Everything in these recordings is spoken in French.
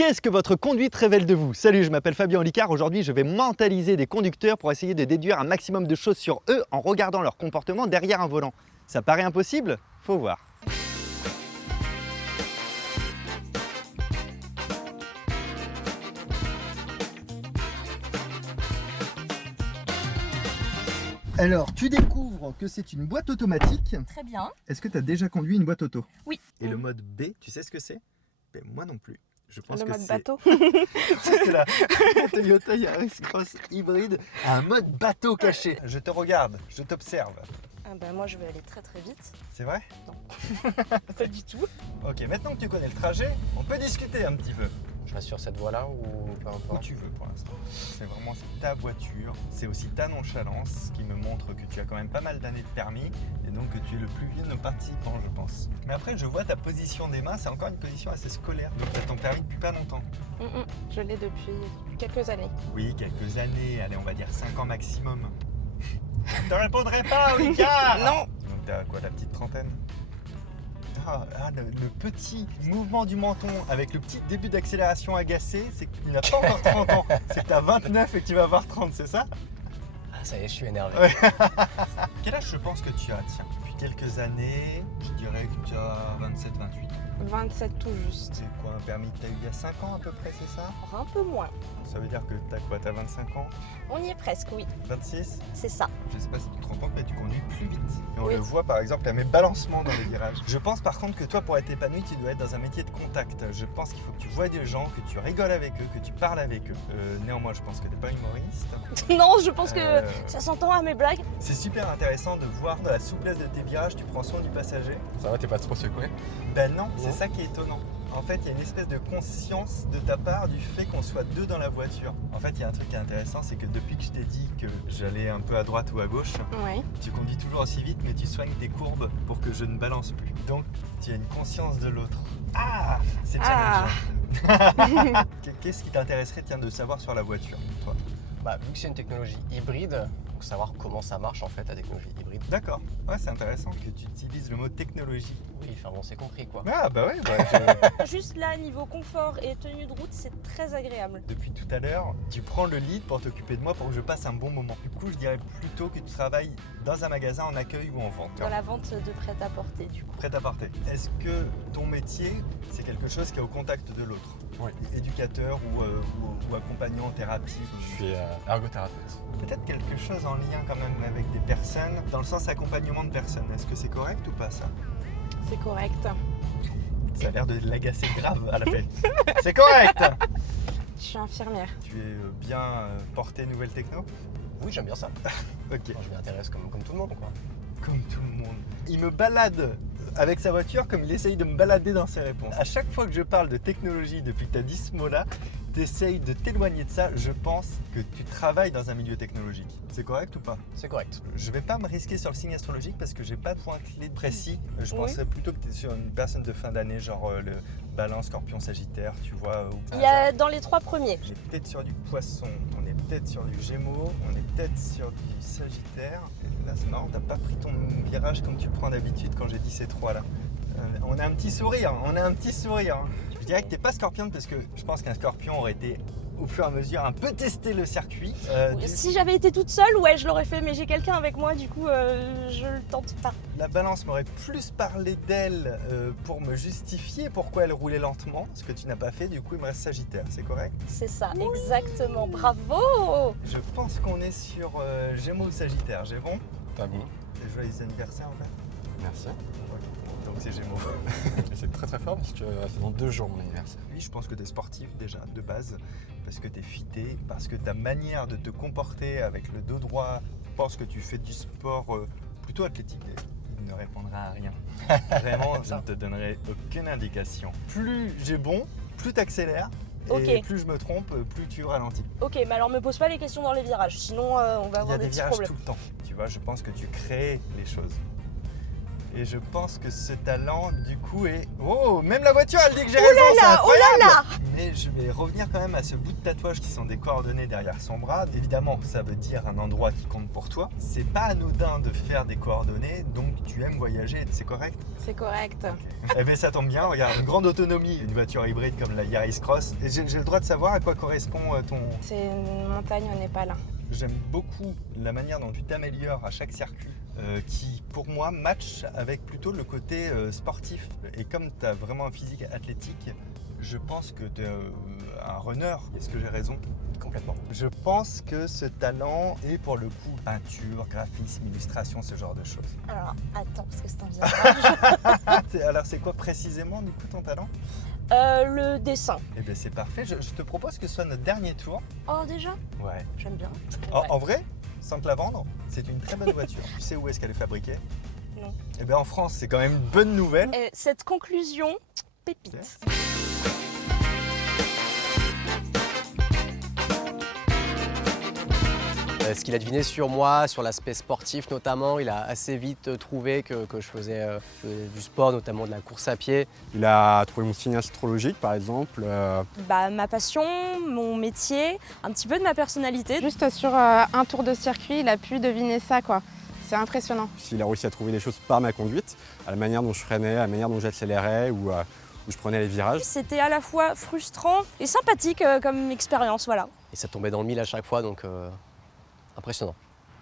Qu'est-ce que votre conduite révèle de vous? Salut, je m'appelle Fabien Olicard. Aujourd'hui, je vais mentaliser des conducteurs pour essayer de déduire un maximum de choses sur eux en regardant leur comportement derrière un volant. Ça paraît impossible? Faut voir. Alors, tu découvres que c'est une boîte automatique. Très bien. Est-ce que tu as déjà conduit une boîte auto? Oui. Et le mode B, tu sais ce que c'est? Ben, moi non plus. Je pense Le que mode c'est bateau. parce que la Toyota Yaris Cross hybride a un mode bateau caché. Je te regarde, je t'observe. Ah bah moi je vais aller très très vite. C'est vrai? Pas du tout. Ok, maintenant que tu connais le trajet, on peut discuter un petit peu. Je reste sur cette voie-là ou peu Où importe. tu veux pour l'instant. C'est vraiment ta voiture, c'est aussi ta nonchalance qui me montre que tu as quand même pas mal d'années de permis et donc que tu es le plus vieux de nos participants, je pense. Mais après, je vois ta position des mains, c'est encore une position assez scolaire. Donc tu as ton permis depuis pas longtemps. Je l'ai depuis quelques années. Oui, quelques années, allez, on va dire 5 ans maximum. Je te répondrai pas, Ricard. Non. Donc t'as quoi, la petite trentaine? Le petit mouvement du menton avec le petit début d'accélération agacé, c'est que tu n'as pas encore 30 ans. C'est que tu as 29 et que tu vas avoir 30, c'est ça? Ah ça y est, je suis énervé. Ouais. Quel âge je pense que tu as? Tiens, depuis quelques années, je dirais que tu as 27-28. 27 tout juste. C'est quoi un permis que tu as eu il y a 5 ans à peu près, c'est ça? Un peu moins. Ça veut dire que tu as quoi? Tu as 25 ans? On y est presque, oui. 26? C'est ça. Je sais pas si tu te rends compte, mais tu conduis plus vite. Et on Oui. le voit par exemple à mes balancements dans les virages. Je pense par contre que toi, pour être épanoui, tu dois être dans un métier de contact. Je pense qu'il faut que tu vois des gens, que tu rigoles avec eux, que tu parles avec eux. Néanmoins, je pense que tu n'es pas humoriste. Non, je pense que Euh, ça s'entend à mes blagues. C'est super intéressant de voir dans la souplesse de tes virages, tu prends soin du passager. Ça va, t'es pas trop secoué? Ben non, c'est Non. ça qui est étonnant. En fait, il y a une espèce de conscience de ta part du fait qu'on soit deux dans la voiture. En fait, il y a un truc qui est intéressant, c'est que depuis que je t'ai dit que j'allais un peu à droite ou à gauche, Oui. tu conduis toujours aussi vite, mais tu soignes tes courbes pour que je ne balance plus. Donc, tu as une conscience de l'autre. Ah, c'est challengeant. Qu'est-ce qui t'intéresserait, tiens, de savoir sur la voiture, toi? Bah vu que c'est une technologie hybride, donc savoir comment ça marche en fait la technologie hybride. D'accord. Ouais, c'est intéressant que tu utilises le mot technologie. Oui, enfin bon, c'est compris quoi. Ah, bah ouais, Juste là, niveau confort et tenue de route, c'est très agréable. Depuis tout à l'heure, tu prends le lead pour t'occuper de moi pour que je passe un bon moment. Du coup, je dirais plutôt que tu travailles dans un magasin en accueil ou en vente. Dans la vente de prêt-à-porter, du coup. Prêt à porter. Est-ce que ton métier, c'est quelque chose qui est au contact de l'autre? Oui. Éducateur ou accompagnant en thérapie? Je suis ergothérapeute. Peut-être quelque chose en lien quand même avec des personnes, dans le sens accompagnement de personnes. Est-ce que c'est correct ou pas ça? C'est correct. Ça a l'air de l'agacer grave à la fin. C'est correct! Je suis infirmière. Tu es bien porté nouvelle techno? Oui, j'aime bien ça. Ok. Enfin, je m'y intéresse comme tout le monde quoi. Comme tout le monde. Il me balade avec sa voiture comme il essaye de me balader dans ses réponses. À chaque fois que je parle de technologie depuis que tu as dit ce mot-là, tu essayes de t'éloigner de ça. Je pense que tu travailles dans un milieu technologique. C'est correct ou pas? C'est correct. Je vais pas me risquer sur le signe astrologique parce que j'ai pas de point clé précis. Je Oui. pensais plutôt que tu es sur une personne de fin d'année, genre le Balance, Scorpion, Sagittaire, tu vois. Ou Il y a dans les 3 premiers. on est peut-être sur du Poisson, on est peut-être sur du Gémeaux, on est peut-être sur du Sagittaire. Et là, c'est marrant, t'as pas pris ton virage comme tu le prends d'habitude quand j'ai dit ces trois là. On a un petit sourire, Je dirais que t'es pas Scorpion parce que je pense qu'un Scorpion aurait été au fur et à mesure un peu tester le circuit. Si j'avais été toute seule, ouais, je l'aurais fait, mais j'ai quelqu'un avec moi, du coup, je le tente pas. La balance m'aurait plus parlé d'elle pour me justifier pourquoi elle roulait lentement, ce que tu n'as pas fait, du coup il me reste Sagittaire, c'est correct? C'est ça, exactement. Bravo! Je pense qu'on est sur Gémeaux ou Sagittaire, j'ai bon? T'as bon. Et joyeux anniversaire en fait. Merci. Donc c'est Gémeaux. C'est très fort parce que c'est dans 2 jours mon anniversaire. Oui, je pense que tu es sportif déjà de base, parce que tu es fité, parce que ta manière de te comporter avec le dos droit, je pense que tu fais du sport plutôt athlétique. Il ne répondra à rien. Vraiment, je ne te donnerai aucune indication. Plus j'ai bon, plus tu accélères. Et Ok. plus je me trompe, plus tu ralentis. Ok, mais alors me pose pas les questions dans les virages, sinon on va Il y avoir a des des petits virages problèmes. tout le temps. Tu vois, je pense que tu crées les choses. Et je pense que ce talent, du coup, est... Oh, même la voiture, elle dit que j'ai raison, c'est Oh incroyable. là là! Mais je vais revenir quand même à ce bout de tatouage qui sont des coordonnées derrière son bras. Évidemment, ça veut dire un endroit qui compte pour toi. C'est pas anodin de faire des coordonnées, donc tu aimes voyager, c'est correct? C'est correct. Eh bien, ça tombe bien, regarde, une grande autonomie, une voiture hybride comme la Yaris Cross. Et j'ai le droit de savoir à quoi correspond ton... C'est une montagne au Népal. J'aime beaucoup la manière dont tu t'améliores à chaque circuit, qui pour moi match avec plutôt le côté sportif. Et comme tu as vraiment un physique athlétique, je pense que tu es un runner. Est-ce que j'ai raison? Complètement. Je pense que ce talent est pour le coup peinture, graphisme, illustration, ce genre de choses. Alors, attends, parce que c'est un virage. Alors c'est quoi précisément du coup ton talent? Le dessin. Eh bien c'est parfait, je te propose que ce soit notre dernier tour. Oh, déjà? Ouais. J'aime bien. En, Ouais. en vrai, sans te la vendre, c'est une très bonne voiture. Tu sais où est-ce qu'elle est fabriquée? Non. Eh bien en France, c'est quand même une bonne nouvelle. Et cette conclusion, pépite. Ce qu'il a deviné sur moi, sur l'aspect sportif notamment, il a assez vite trouvé que je faisais du sport, notamment de la course à pied. Il a trouvé mon signe astrologique, par exemple. Bah, ma passion, mon métier, un petit peu de ma personnalité. Juste sur un tour de circuit, il a pu deviner ça, quoi. C'est impressionnant. Il a réussi à trouver des choses par ma conduite, à la manière dont je freinais, à la manière dont j'accélérais ou où je prenais les virages. C'était à la fois frustrant et sympathique comme expérience, voilà. Et ça tombait dans le mille à chaque fois, donc impressionnant.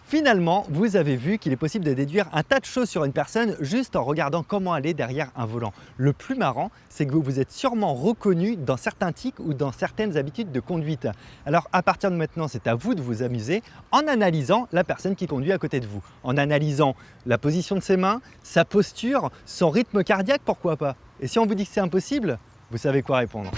Finalement, vous avez vu qu'il est possible de déduire un tas de choses sur une personne juste en regardant comment elle est derrière un volant. Le plus marrant, c'est que vous vous êtes sûrement reconnu dans certains tics ou dans certaines habitudes de conduite. Alors à partir de maintenant, c'est à vous de vous amuser en analysant la personne qui conduit à côté de vous. En analysant la position de ses mains, sa posture, son rythme cardiaque, pourquoi pas. Et si on vous dit que c'est impossible, vous savez quoi répondre.